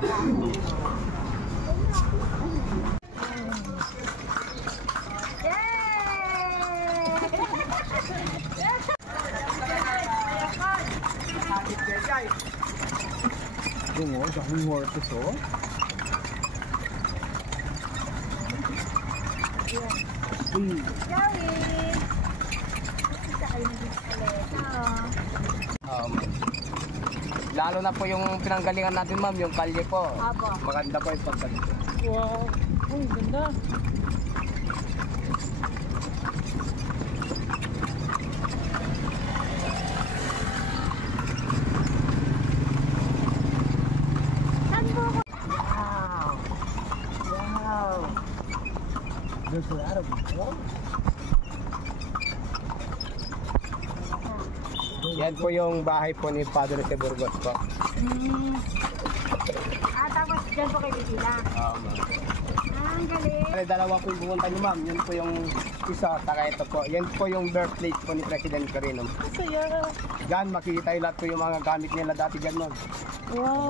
Bungo, daming horses oh. Lalo na po yung pinanggalingan natin ma'am, yung kalye po. Apo. Maganda po yung paggaling. Wow, oh, ganda. There's a lot of them. Yan po yung bahay po ni Padre de Burgos po. Tapos dyan po kayo sila. Ang galing. Dalawa po yung pumunta niyo ma'am. Yun po yung isa, saka ito po. Yan po yung birthplace po ni President Quirino. Masaya. Diyan makikita yung lahat po yung mga gamit nila dati dyan ma'am. Wow.